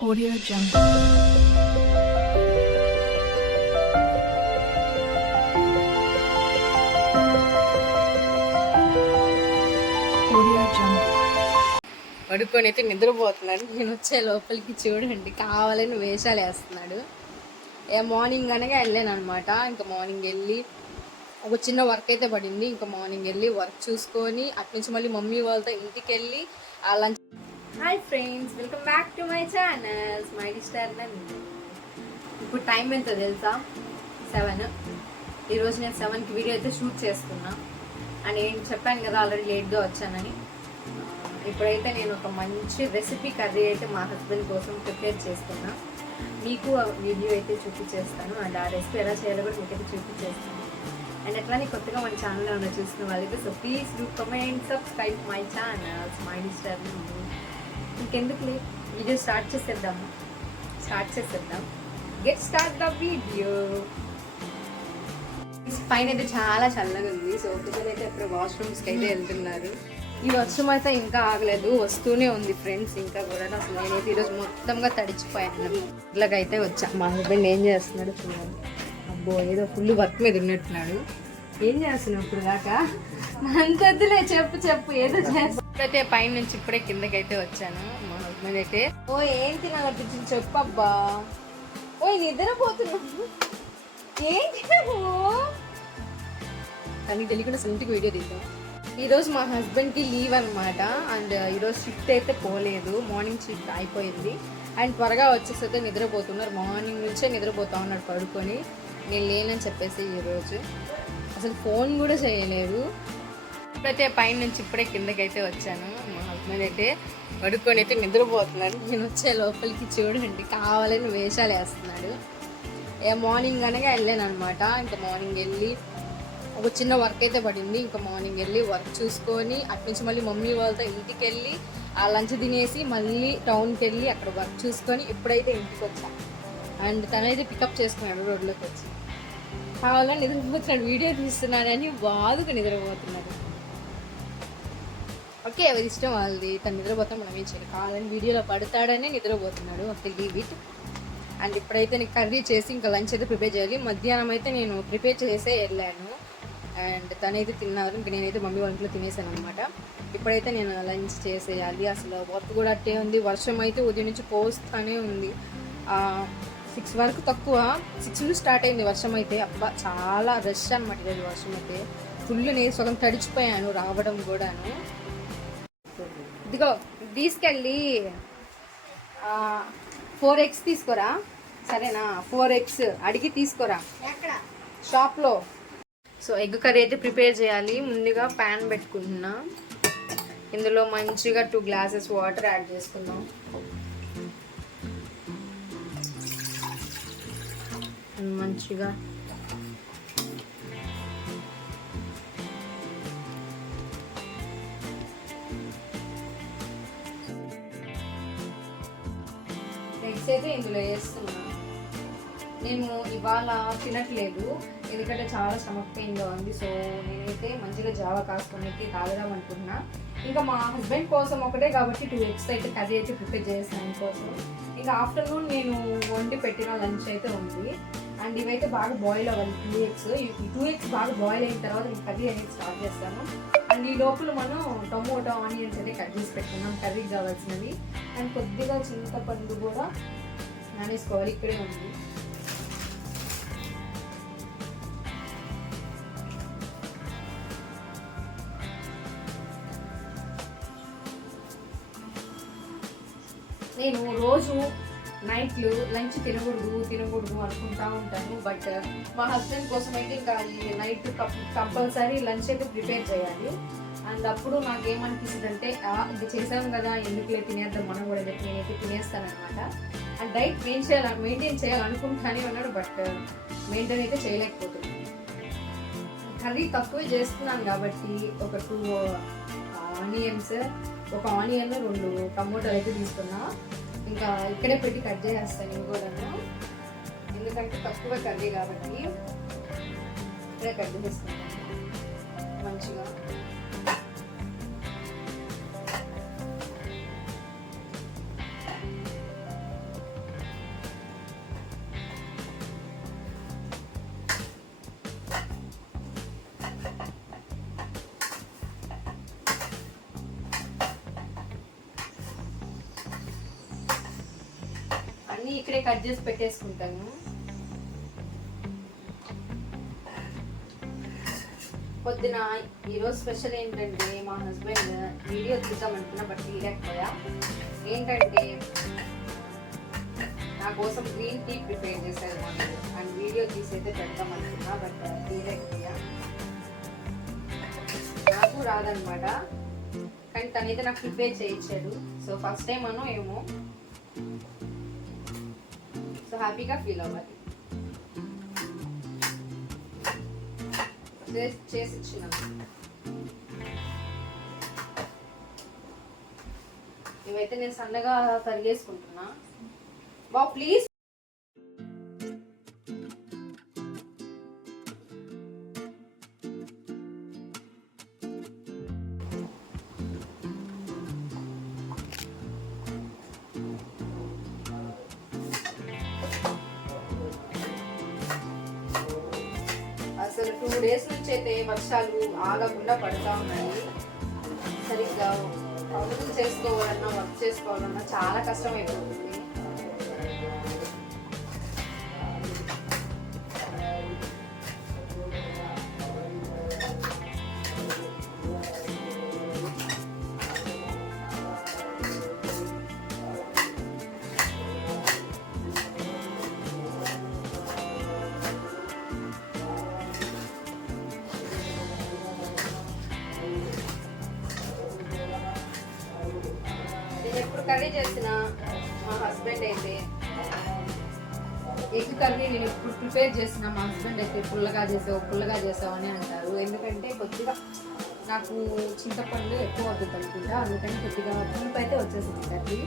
Audio Jungle. Audio Jungle. పడుకొని అయితే నిద్రపోతున్నాడు. నేను వచ్చే లోపలికి చూడండి కావాలని వేషాలు వేస్తున్నాడు. మార్నింగ్ అనగా వెళ్ళాను అనమాట. ఇంకా మార్నింగ్ వెళ్ళి ఒక చిన్న వర్క్ అయితే పడింది. ఇంకా మార్నింగ్ వెళ్ళి వర్క్ చూసుకొని అట్నుంచి మళ్ళీ మమ్మీ వాళ్ళతో ఇంటికి వెళ్ళి ఆ lunch. Hi friends, welcome back to my channel smiley star. ఇప్పుడు టైం ఎంతో తెలుసా? 7. ఈరోజు నేను 7కి వీడియో అయితే షూట్ చేస్తున్నా. అండ్ నేను చెప్పాను కదా ఆల్రెడీ లేట్గా వచ్చానని. ఇప్పుడైతే నేను ఒక మంచి రెసిపీ కర్రీ అయితే మా హస్బెండ్ కోసం ప్రిపేర్ చేస్తున్నా. మీకు ఆ వీడియో అయితే చూపించేస్తాను. అండ్ ఆ రెసిపీ ఎలా చేయాలో కూడా మీకైతే చూపించేస్తాను. అండ్ ఎట్లానే కొత్తగా మన ఛానల్లో ఉన్న చూసిన వాళ్ళైతే so please do comment, subscribe my channel smiley star. ఇంకెందుకు వీడియో స్టార్ట్ చేసేద్దాం. Get start the video. పైన అయితే చాలా చల్లగా ఉంది. సో పిల్లలు అయితే ఇప్పుడు వాష్రూమ్స్కి అయితే వెళ్తున్నారు. ఈ వర్షం అయితే ఇంకా ఆగలేదు, వస్తూనే ఉంది ఫ్రెండ్స్. ఇంకా కూడా అసలు నేనైతే ఈరోజు మొత్తంగా తడిచిపోయాను. ఇట్లాగైతే వచ్చా. మా హస్బెండ్ ఏం చేస్తున్నాడు చూడండి. అబ్బో ఏదో ఫుల్ వర్క్ మీద ఉన్నట్టున్నాడు. ఏం చేస్తున్నావు ఇప్పుడు దాకా? అంతద్దులే, చెప్పు ఏదో చేస్తే. పైన నుంచి ఇప్పుడే కిందకైతే వచ్చాను. మా హస్బెండ్ అయితే ఓ ఏంటి నాకు అనిపించింది చెప్పు. అబ్బా ఓ నిద్రపోతున్నావు ఏంటి నువ్వు? కానీ తెలియకుండా ఇంటికి వీడియో తీద్దాం. ఈరోజు మా హస్బెండ్కి లీవ్ అనమాట. అండ్ ఈరోజు షిఫ్ట్ అయితే పోలేదు, మార్నింగ్ షిఫ్ట్ అయిపోయింది. అండ్ త్వరగా వచ్చేసైతే నిద్రపోతున్నారు. మార్నింగ్ నుంచే నిద్రపోతా ఉన్నాడు పడుకొని. నేను లేనని చెప్పేసి ఈరోజు అసలు ఫోన్ కూడా చేయలేదు. ఇప్పుడైతే పైన నుంచి ఇప్పుడే కిందకైతే వచ్చాను. మా హస్బెండ్ అయితే పడుకొని అయితే నిద్రపోతున్నాడు. నేను వచ్చే లోపలికి చూడండి కావాలని వేషాలు వేస్తున్నాడు. మార్నింగ్ అనగా వెళ్ళాను అనమాట. ఇంకా మార్నింగ్ వెళ్ళి ఒక చిన్న వర్క్ అయితే పడింది. ఇంకా మార్నింగ్ వెళ్ళి వర్క్ చూసుకొని అట్నుంచి మళ్ళీ మమ్మీ వాళ్ళతో ఇంటికి వెళ్ళి ఆ లంచ్ తినేసి మళ్ళీ టౌన్కి వెళ్ళి అక్కడ వర్క్ చూసుకొని ఇప్పుడైతే ఇంటికి వచ్చా. అండ్ తనైతే పికప్ చేసుకున్నాడు రోడ్లోకి వచ్చి. కావాలని నిద్రపోతున్నాడు, వీడియో తీస్తున్నాడని బాధకు నిద్రపోతున్నాడు. ఓకే, ఎవరి ఇష్టం వాళ్ళది. తను నిద్రపోతా మనం ఏం చేయాలి. కావాలని వీడియోలో పడతాడని నిద్రపోతున్నాడు. Okay, leave it. అండ్ ఇప్పుడైతే నేను కర్రీ చేసి ఇంకా లంచ్ అయితే ప్రిపేర్ చేయాలి. మధ్యాహ్నం అయితే నేను ప్రిపేర్ చేసే వెళ్ళాను. అండ్ తనైతే తిన్నారు. ఇంక నేనైతే మమ్మీ వాళ్ళ ఇంట్లో తినేసాను అనమాట. ఇప్పుడైతే నేను లంచ్ చేసేయాలి. అసలు వర్క్ కూడా అట్టే ఉంది. వర్షం అయితే ఉదయం నుంచి పోస్తూనే ఉంది. 6 వరకు తక్కువ, 6 నుంచి స్టార్ట్ అయింది వర్షం అయితే. అబ్బా చాలా రష్ అనమాట ఈరోజు వర్షం అయితే. ఫుల్ నేను సగం తడిచిపోయాను రావడం కూడాను. ఇదిగో తీసుకెళ్ళి 4 eggs తీసుకోరా, సరేనా? 4 eggs అడిగి తీసుకోరా షాప్లో. సో ఎగ్ కర్రీ అయితే ప్రిపేర్ చేయాలి. ముందుగా ప్యాన్ పెట్టుకుంటున్నా. ఇందులో మంచిగా 2 glasses వాటర్ యాడ్ చేసుకుందాం. మంచిగా ఎగ్స్ అయితే ఇందులో వేస్తున్నా. నేను ఇవాళ తినట్లేదు ఎందుకంటే చాలా స్టమక్ పెయిన్గా ఉంది. సో నేనైతే మంచిగా జావా కాసుకొని అయితే తాగదాం అనుకుంటున్నా. ఇంకా మా హస్బెండ్ కోసం ఒకటే కాబట్టి 2 eggs అయితే కర్రీ అయితే ప్రిపేర్ చేస్తాను కోసం. ఇంకా ఆఫ్టర్నూన్ నేను వండి పెట్టిన లంచ్ అయితే ఉంది. అండ్ ఇవైతే బాగా బాయిల్ అవ్వాలి 2 eggs. ఈ 2 eggs బాగా బాయిల్ అయిన తర్వాత నేను కర్రీ అనేది స్టార్ట్ చేస్తాను. అండ్ ఈ లోపల మనం టొమాటో, ఆనియన్స్ అయితే కట్ చేసి పెట్టుకున్నాం కర్రీకి కావాల్సినవి. అండ్ కొద్దిగా చింతపండు కూడా నానేసుకోవాలి, ఇక్కడే ఉంది. నేను రోజు నైట్లు లంచ్ తినకూడదు అనుకుంటా ఉంటాను. బట్ మా హస్బెండ్ కోసం అయితే ఇంకా ఈ నైట్ కంపల్సరీ లంచ్ అయితే ప్రిపేర్ చేయాలి. అండ్ అప్పుడు నాకేమనిపిస్తుంది అంటే ఇది చేసాం కదా ఎందుకులే తినేద్దాం మనం కూడా, నేనైతే తినేస్తాను అనమాట. అండ్ డైట్ మెయింటైన్ చేయాలనుకుంటానే ఉన్నాడు. బట్ మెయింటైన్ అయితే చేయలేకపోతున్నాను. కర్రీ తక్కువే చేస్తున్నాను కాబట్టి ఒక 2 ఆనియన్స్, ఒక ఆనియన్, 2 టమోటాలు అయితే తీసుకున్నా. ఇంకా ఇక్కడే పెట్టి కట్ చేసేస్తాను ఇవి కూడాను. ఎందుకంటే తక్కువ కర్రీ కాబట్టి ఇక్కడే కట్ చేసేసుకుంటాను మంచిగా. అన్నీ ఇక్కడే కట్ చేసి పెట్టేసుకుంటాను. పొద్దున ఈరోజు స్పెషల్ ఏంటంటే మా హస్బెండ్ వీడియో తీద్దామనుకున్నా బట్ తీయలేకపోయా. ఏంటంటే నా కోసం గ్రీన్ టీ ప్రిపేర్ చేశారు మాకు, అండ్ వీడియో తీసైతే పెడతామనుకున్నా బట్ తీయలేకపోయా. నాకు రాదనమాట, కానీ తనైతే నాకు ప్రిపేర్ చేయించాడు. సో ఫస్ట్ టైం అనో ఏమో, సో హ్యాపీగా ఫీల్ అవ్వాలి. చేసి ఇచ్చిన ఇవైతే నేను సన్నగా తరిగేసుకుంటున్నా. బాబు ప్లీజ్. అసలు 2 days నుంచి అయితే వర్షాలు ఆగకుండా పడుతూ ఉన్నాయి. సరిగ్గా పనులు చేసుకోవాలన్నా వర్క్ చేసుకోవాలన్నా చాలా కష్టం అయిపోతుంది. ఎప్పుడు కర్రీ చేసిన మా హస్బెండ్ అయితే ఎగ్ కర్రీ నేను ఎప్పుడు ప్రిపేర్ చేసిన మా హస్బెండ్ అయితే పుల్లగా చేసావు అని అంటారు. ఎందుకంటే కొద్దిగా నాకు చింతపండు ఎక్కువ అవుతుంది అనుకుంటా, అందుకని కొద్దిగా పులుపు అయితే వచ్చేసింది కర్రీ.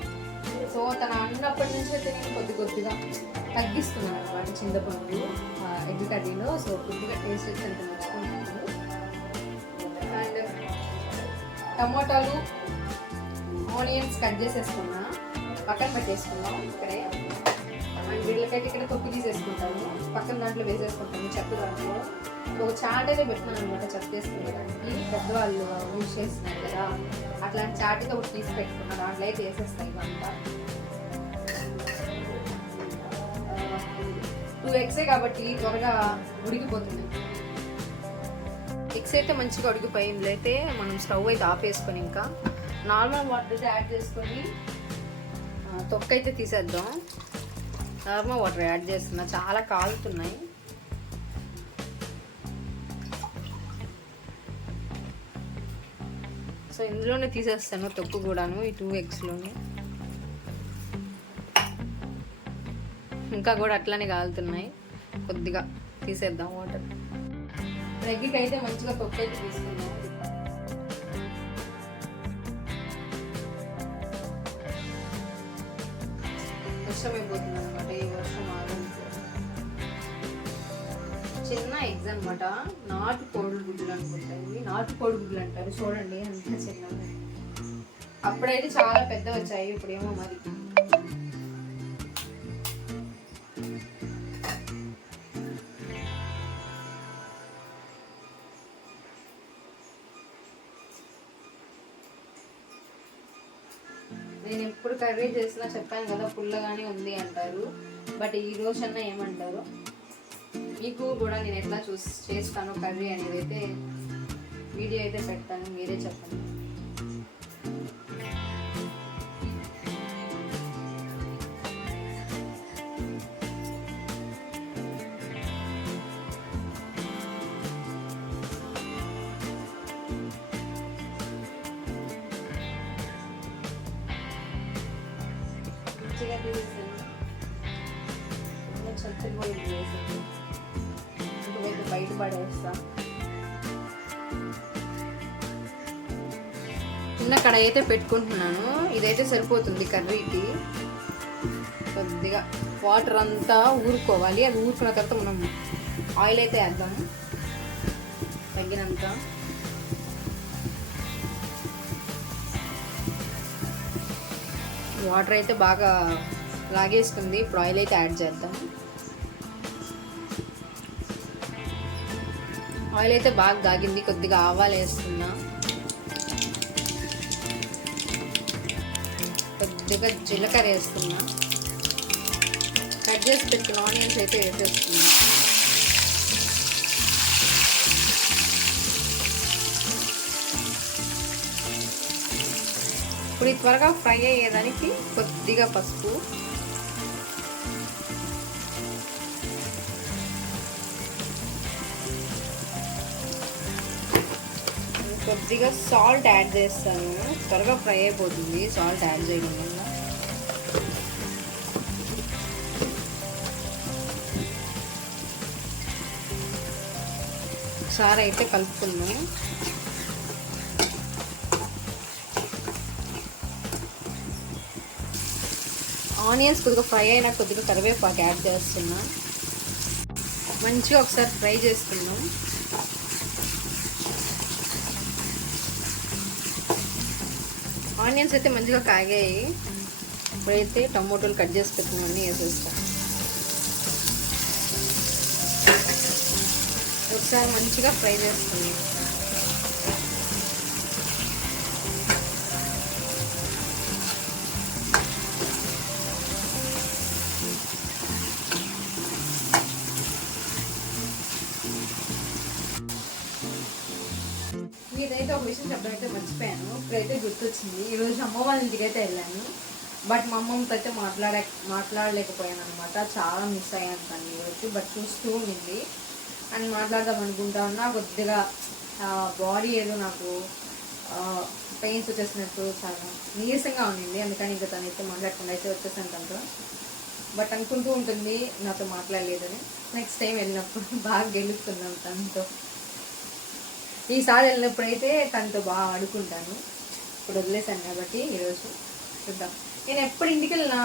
సో తన అన్నప్పటి నుంచి అయితే నేను కొద్దిగా తగ్గిస్తున్నాను అనమాట చింతపండు ఎగ్ కర్రీలో. సో కొద్దిగా టేస్ట్ అయితే అంత నచ్చుకుంటున్నాను. అండ్ టమోటాలు ఆనియన్స్ కట్ చేసేసుకున్నా, పక్కన పెట్టేసుకున్నాం ఇక్కడే. అండ్ వీళ్ళకైతే ఇక్కడ తొక్కు తీసేసుకుంటాము, పక్కన దాంట్లో వేసేసుకుంటాము చెత్త దాంట్లో. ఒక చాట్ అయితే పెట్టినాను అనమాట చెత్త వేసుకునేదానికి, పెద్దవాళ్ళు యూజ్ చేస్తున్నారు కదా, అట్లాంటి చాట్ అయితే ఒకటి తీసి పెట్టుకున్నాను, దాంట్లో అయితే వేసేస్తాయి ఇవంతా. 2 eggs కాబట్టి త్వరగా ఉడికిపోతుంది. ఎగ్స్ అయితే మంచిగా ఉడికిపోయి ఇందులో అయితే మనం స్టవ్ అయితే ఆపేసుకొని ఇంకా నార్మల్ వాటర్ అయితే యాడ్ చేసుకొని తొక్క అయితే తీసేద్దాం. నార్మల్ వాటర్ యాడ్ చేస్తున్నా, చాలా కాలుతున్నాయి. సో ఇందులోనే తీసేస్తాను తొక్కు కూడాను, ఈ 2 eggsలోనే. ఇంకా కూడా అట్లానే కాలుతున్నాయి, కొద్దిగా తీసేద్దాం వాటర్. ఎగ్కి అయితే మంచిగా తొక్కు అయితే తీసుకున్నాం. వర్షం అయిపోతుంది అనమాట, ఈ వర్షం ఆగదు. చిన్న ఎగ్స్ అనమాట, నాటుకోడి గుడ్లు అనుకుంటాయి, నాటుకోడి గుడ్లు అంటారు చూడండి, అంత చిన్నవి. అప్పుడైతే చాలా పెద్ద వచ్చాయి, ఇప్పుడేమో మరి. నేను ఎప్పుడు కర్రీ చేసినా చెప్పాను కదా పుల్లగానే ఉంది అంటారు, బట్ ఈ రోజన్నా ఏమంటారు. మీకు కూడా నేను ఎట్లా చేస్తాను కర్రీ అనేది అయితే వీడియో అయితే పెడతాను, మీరే చెప్పండి. మంచిగా తీసేసాను, చచ్చిపోయి వేసాను, ఇంకవైతే బయట పడేస్తా. చిన్న కడాయి అయితే పెట్టుకుంటున్నాను, ఇదైతే సరిపోతుంది కర్రీకి. కొద్దిగా వాటర్ అంతా ఊరుకోవాలి, అది ఊరుకున్న తర్వాత మనం ఆయిల్ అయితే వేద్దాం తగ్గినంత. వాటర్ అయితే బాగా లాగేసుకుంది, ఇప్పుడు ఆయిల్ అయితే యాడ్ చేద్దాం. ఆయిల్ అయితే బాగా కాగింది, కొద్దిగా ఆవాలు వేస్తున్నా, కొద్దిగా జీలకర్ర వేస్తున్నా, కట్ చేసి పెట్టుకున్న ఆనియన్స్ అయితే వేసేస్తుంది. ఇప్పుడు ఇది త్వరగా ఫ్రై అయ్యేదానికి కొద్దిగా పసుపు, కొద్దిగా సాల్ట్ యాడ్ చేస్తాను. త్వరగా ఫ్రై అయిపోతుంది సాల్ట్ యాడ్ చేయడం వల్ల. ఒకసారి అయితే కలుపుకుందాం. ఆనియన్స్ కొద్దిగా ఫ్రై అయినా కొద్దిగా కరివేపాకు యాడ్ చేస్తున్నా. మంచిగా ఒకసారి ఫ్రై చేసుకుందాం. ఆనియన్స్ అయితే మంచిగా కాగాయి. ఇప్పుడైతే టమోటాలు కట్ చేసి పెట్టుకున్నాను వేసేస్తాం. ఒకసారి మంచిగా ఫ్రై చేసుకుందాం. మీరైతే ఒక విషయం చెప్పడం అయితే మర్చిపోయాను. ఇప్పుడైతే గుర్తొచ్చింది. ఈరోజు అమ్మ వాళ్ళ ఇంటికి అయితే వెళ్ళాను. బట్ మా అమ్మమ్మతో అయితే మాట్లాడలేకపోయాను అనమాట. చాలా మిస్ అయ్యాను తను ఈరోజు. బట్ చూస్తూ ఉంది అని మాట్లాడదాం అనుకుంటా ఉన్నా. కొద్దిగా బాడీ ఏదో నాకు పెయిన్స్ వచ్చేసినట్టు చాలా నీరసంగా ఉండింది. అందుకని ఇంకా తనైతే మాట్లాడకుండా అయితే వచ్చేసాను తనతో. బట్ అనుకుంటూ ఉంటుంది నాతో మాట్లాడలేదని. నెక్స్ట్ టైం వెళ్ళినప్పుడు బాగా గెలుపుకుందాం తనతో. ఈసారి వెళ్ళినప్పుడైతే తనతో బాగా ఆడుకుంటాను. ఇప్పుడు వదిలేసాను కాబట్టి ఈరోజు చూద్దాం. నేను ఎప్పుడు ఇంటికి వెళ్ళినా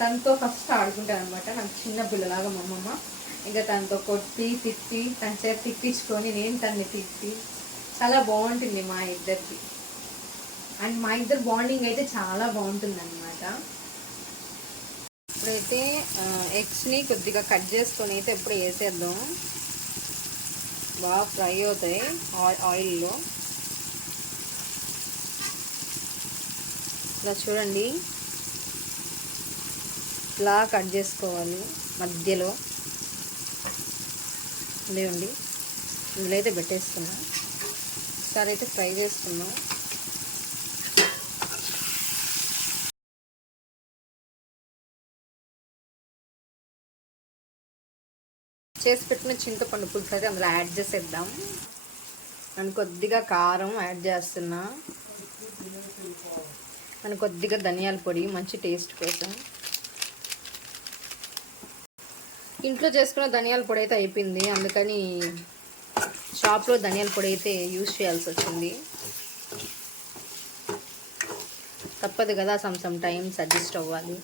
తనతో ఫస్ట్ ఆడుకుంటాను అనమాట. నాకు చిన్న పిల్లలాగా మా అమ్మమ్మ. ఇంకా తనతో కొట్టి తిట్టి తన చేతి తిట్టించుకొని నేను తనని తిట్టి చాలా బాగుంటుంది మా ఇద్దరికి. అండ్ మా ఇద్దరు బాండింగ్ అయితే చాలా బాగుంటుంది అనమాట. ఇప్పుడైతే ఎగ్స్ని కొద్దిగా కట్ చేసుకొని అయితే ఎప్పుడు వేసేద్దాం. బాగా ఫ్రై అవుతాయి ఆయిల్లో. ఇలా చూడండి, ఇలా కట్ చేసుకోవాలి మధ్యలో. లేవండి, ఇందులో అయితే పెట్టేసుకున్నాం. ఒకసారి అయితే ఫ్రై చేసుకున్నాం. చేసి పెట్టిన చింతపండు పులుసు అయితే అందులో యాడ్ చేసేద్దాం. నేను కొద్దిగా కారం యాడ్ చేస్తున్నా. నేను కొద్దిగా ధనియాల పొడి మంచి టేస్ట్ కోసం. ఇంట్లో చేసుకున్న ధనియాల పొడి అయితే అయిపోయింది. అందుకని షాప్లో ధనియాల పొడి అయితే యూజ్ చేయాల్సి వచ్చింది. తప్పదు కదా, సమ్ టైమ్స్ అడ్జస్ట్ అవ్వాలి.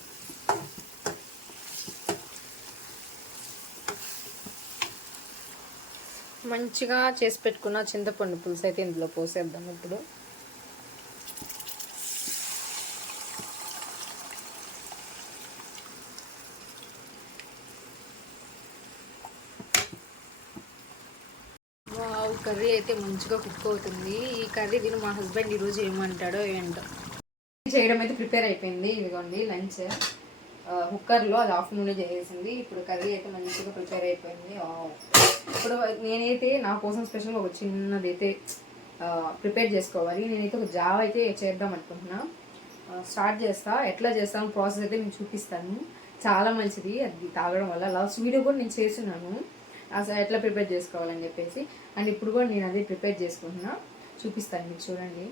మంచిగా చేసి పెట్టుకున్న చింతపండు పులుసు అయితే ఇందులో పోసేద్దాం ఇప్పుడు. వావ్, కర్రీ అయితే మంచిగా కుక్ అవుతుంది. ఈ కర్రీ తిని మా హస్బెండ్ ఈరోజు ఏమంటాడో ఏంటో. చేయడం అయితే ప్రిపేర్ అయిపోయింది. ఇదిగోండి లంచ్ కుక్కర్లో, అది ఆఫ్టర్నూనే చేసేసింది. ఇప్పుడు కర్రీ అయితే మంచిగా ప్రిపేర్ అయిపోయింది. ఇప్పుడు నేనైతే నా కోసం స్పెషల్గా ఒక చిన్నది అయితే ప్రిపేర్ చేసుకోవాలి. నేనైతే ఒక జావ అయితే చేద్దాం అనుకుంటున్నా. స్టార్ట్ చేస్తా. ఎట్లా చేస్తాను ప్రాసెస్ అయితే నేను చూపిస్తాను. చాలా మంచిది అది తాగడం వల్ల. లాస్ట్ వీడియో కూడా నేను చేస్తున్నాను అసలు ఎట్లా ప్రిపేర్ చేసుకోవాలని చెప్పేసి. అండ్ ఇప్పుడు కూడా నేను అదే ప్రిపేర్ చేసుకుంటున్నా, చూపిస్తాను మీకు చూడండి.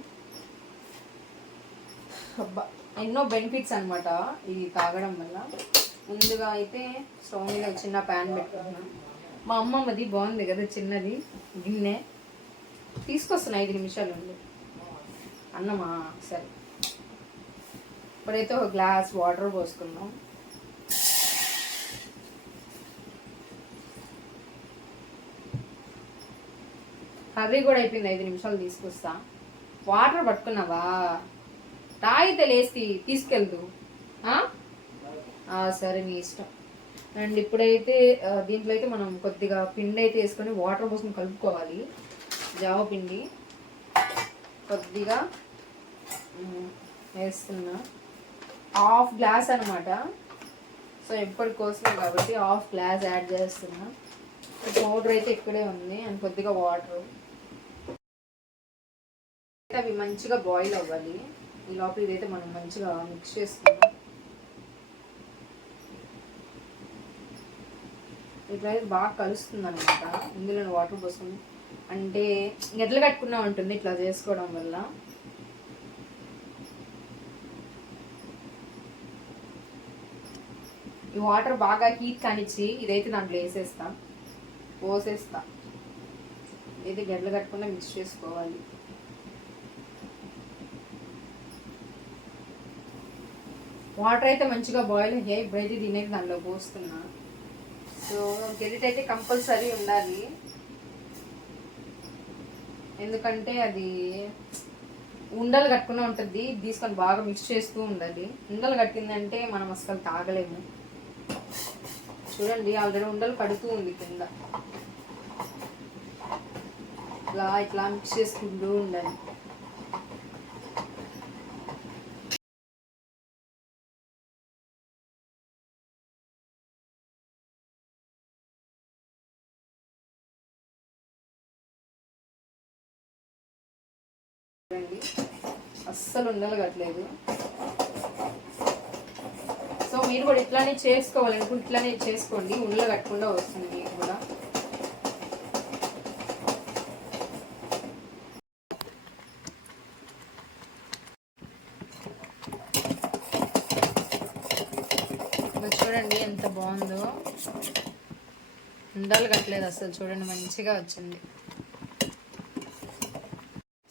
అబ్బా, ఎన్నో బెనిఫిట్స్ అనమాట ఇది తాగడం వల్ల. ముందుగా అయితే స్టవ్ మీద చిన్న ప్యాన్ పెట్టుకుంటున్నాను. మా అమ్మమ్మది బాగుంది కదా చిన్నది గిన్నె, తీసుకొస్తున్నా 5 నిమిషాలు ఉంది. అన్నమా సరే. ఇప్పుడైతే ఒక గ్లాస్ వాటర్ పోసుకుందాం. కర్రీ కూడా అయిపోయింది, 5 నిమిషాలు తీసుకొస్తా. వాటర్ పట్టుకున్నావా? తాగితే లేసి తీసుకెళ్తూ. సరే నీ ఇష్టం. అండ్ ఇప్పుడైతే దీంట్లో అయితే మనం కొద్దిగా పిండి అయితే వేసుకొని వాటర్ పోసుకొని కలుపుకోవాలి. జావ పిండి కొద్దిగా వేస్తున్నా, ½ గ్లాస్ అనమాట. సో ఎప్పటికోసమే కాబట్టి హాఫ్ గ్లాస్ యాడ్ చేస్తున్నా. పౌడర్ అయితే ఇక్కడే ఉంది అండ్ కొద్దిగా వాటర్. అవి మంచిగా బాయిల్ అవ్వాలి. ఈ లోపల ఇదైతే మనం మంచిగా మిక్స్ చేసుకుందాం. ఇట్లయితే బాగా కలుస్తుంది అనమాట. ఇందులో వాటర్ పోసుకుని అంటే గడ్డలు కట్టుకున్నా ఉంటుంది ఇట్లా చేసుకోవడం వల్ల. ఈ వాటర్ బాగా హీట్ కానిచ్చి ఇదైతే దాంట్లో పోసేస్తా. ఇది గడ్డలు కట్టుకున్నా మిక్స్ చేసుకోవాలి. వాటర్ అయితే మంచిగా బాయిల్ అయ్యాయి. ఇప్పుడైతే దీనైతే దాంట్లో పోస్తున్నా. సో గెరిట అయితే కంపల్సరీ ఉండాలి, ఎందుకంటే అది ఉండలు కట్టుకునే ఉంటుంది. తీసుకొని బాగా మిక్స్ చేస్తూ ఉండాలి. ఉండలు కట్టిందంటే మనం అసలు తాగలేము. చూడండి ఆల్రెడీ ఉండలు కడుతూ ఉంది కింద. ఇట్లా మిక్స్ చేసుకుంటూ ఉండాలి. అస్సలు ఉండలు కట్టలేదు. సో మీరు కూడా ఇట్లానే చేసుకోవాలనుకుంటే ఇట్లానే చేసుకోండి, ఉండలు కట్టకుండా వస్తుంది మీకు కూడా. చూడండి ఎంత బాగుందో, ఉండలు కట్టలేదు అసలు. చూడండి మంచిగా వచ్చింది.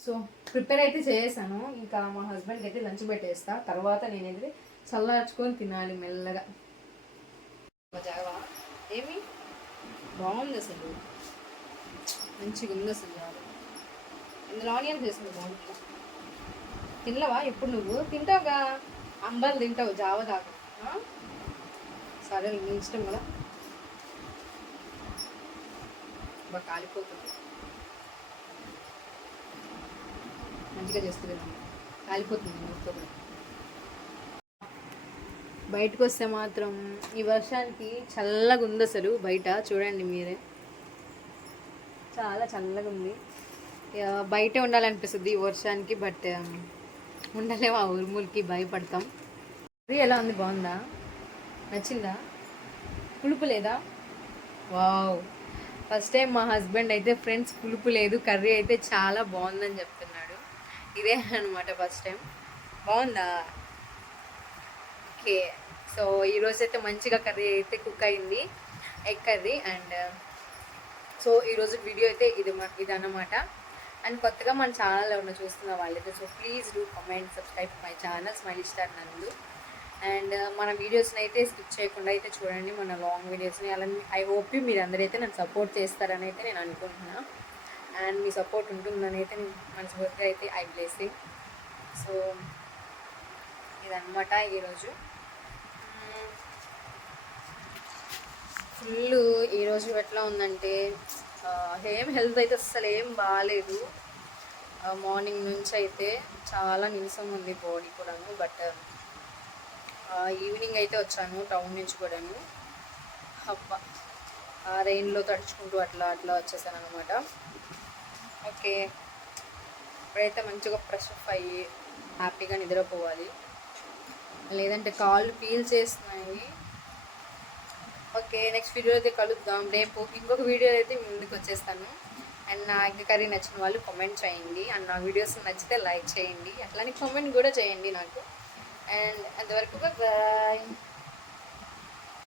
సో ప్రిపేర్ అయితే చేసాను. ఇంకా మా హస్బెండ్కి అయితే లంచ్ పెట్టేస్తా. తర్వాత నేనైతే చల్లార్చుకొని తినాలి మెల్లగా. జావా ఏమి బాగుంది అసలు, మంచిగా ఉంది అసలు జావా. ఇందులో ఆనియన్స్ వేసింది బాగుంది. తినలేవా ఎప్పుడు? నువ్వు తింటావుగా, అంబాలు తింటావు, జావా తాగు. సరే నీ ఇష్టం కదా. బాగా కాలిపోతుంది, మంచిగా చేస్తుంది, కాలిపోతుంది మొత్తం. బయటకు వస్తే మాత్రం ఈ వర్షానికి చల్లగా ఉంది అసలు. బయట చూడండి మీరే, చాలా చల్లగా ఉంది. బయటే ఉండాలనిపిస్తుంది ఈ వర్షానికి, బట్ ఉండలేము, ఆ ఉరుములకి భయపడతాం. అది ఎలా ఉంది? బాగుందా? నచ్చిందా? పులుపు లేదా? వావ్, ఫస్ట్ టైం మా హస్బెండ్ అయితే ఫ్రెండ్స్ పులుపు లేదు, కర్రీ అయితే చాలా బాగుందని చెప్తున్నాడు. ఇదే అనమాట ఫస్ట్ టైం. బాగుందా? ఓకే. సో ఈరోజు అయితే మంచిగా కర్రీ అయితే కుక్ అయింది, ఎగ్ కర్రీ. అండ్ సో ఈరోజు వీడియో అయితే ఇది అన్నమాట. అండ్ కొత్తగా మన ఛానల్ ఏమన్నా చూస్తున్న వాళ్ళైతే so please do comment, subscribe my channel smiley star నందు. అండ్ మన వీడియోస్ని అయితే స్కిప్ చేయకుండా అయితే చూడండి, మన లాంగ్ వీడియోస్ని. అలా ఐ హోప్ మీరు అందరైతే నన్ను సపోర్ట్ చేస్తారని అయితే నేను అనుకుంటున్నా. అండ్ మీ సపోర్ట్ ఉంటుందని అయితే నేను మనస్ఫూర్తిగా అయితే ఐ బ్లెస్సింగ్. సో ఇదన్నమాట ఈరోజు. ఫుల్ ఈరోజు ఎట్లా ఉందంటే ఏం హెల్త్ అయితే అస్సలు ఏం బాగాలేదు. మార్నింగ్ నుంచి అయితే చాలా నీరసం ఉంది బాడీ కూడాను. బట్ ఈవినింగ్ అయితే వచ్చాను టౌన్ నుంచి కూడాను. రెయిన్లో తడుచుకుంటూ అట్లా వచ్చేసాను అనమాట. ఓకే, ఇప్పుడైతే మంచిగా ఫ్రెష్ అప్ అయ్యి హ్యాపీగా నిద్రపోవాలి, లేదంటే కాళ్ళు ఫీల్ చేస్తున్నాయి. ఓకే, నెక్స్ట్ వీడియో అయితే కలుద్దాం. రేపు ఇంకొక వీడియో అయితే ముందుకు వచ్చేస్తాను. అండ్ నా ఎగ్ కర్రీ నచ్చిన వాళ్ళు కామెంట్ చేయండి. అండ్ నా వీడియోస్ నచ్చితే లైక్ చేయండి, అట్లానే కామెంట్ కూడా చేయండి నాకు. అండ్ అంతవరకు బాయ్.